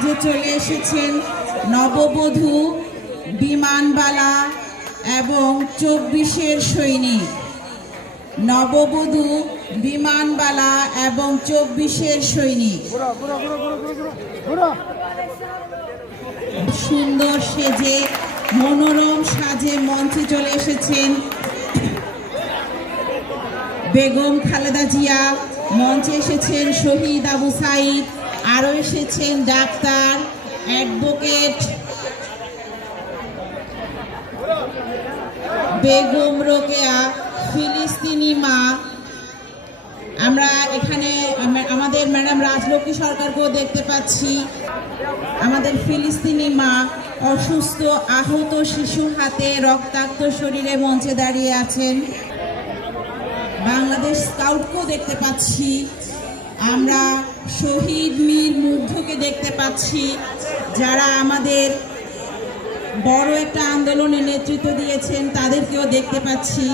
মাঝে চলে এসেছেন নববধূ বিমানবালা এবং 24-এর সৈনিক। নববধূ বিমানবালা এবং 24-এর সৈনিক সুন্দর সেজে মনোরম সাজে মঞ্চে চলে এসেছেন বেগম খালেদা জিয়া, মঞ্চে এসেছেন শহীদ আবু সাইদ, আরও এসেছেন ডাক্তার অ্যাডভোকেট বেগম রোকেয়া, ফিলিস্তিনি মা। আমরা এখানে আমাদের ম্যাডাম রাজলক্ষ্মী সরকারকেও দেখতে পাচ্ছি। আমাদের ফিলিস্তিনি মা অসুস্থ আহত শিশু হাতে রক্তাক্ত শরীরে মঞ্চে দাঁড়িয়ে আছেন। বাংলাদেশ স্কাউটকেও দেখতে পাচ্ছি। আমরা শহীদ মীর মুগ্ধকে দেখতে পাচ্ছি, যারা আমাদের বড় একটা আন্দোলনে নেতৃত্ব দিয়েছেন, তাদেরকেও দেখতে পাচ্ছি।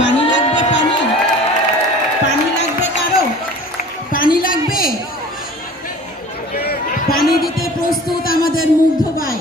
পানি লাগবে? পানি পানি লাগবে কারো? পানি লাগবে? পানি দিতে প্রস্তুত আমাদের মুগ্ধ ভাই।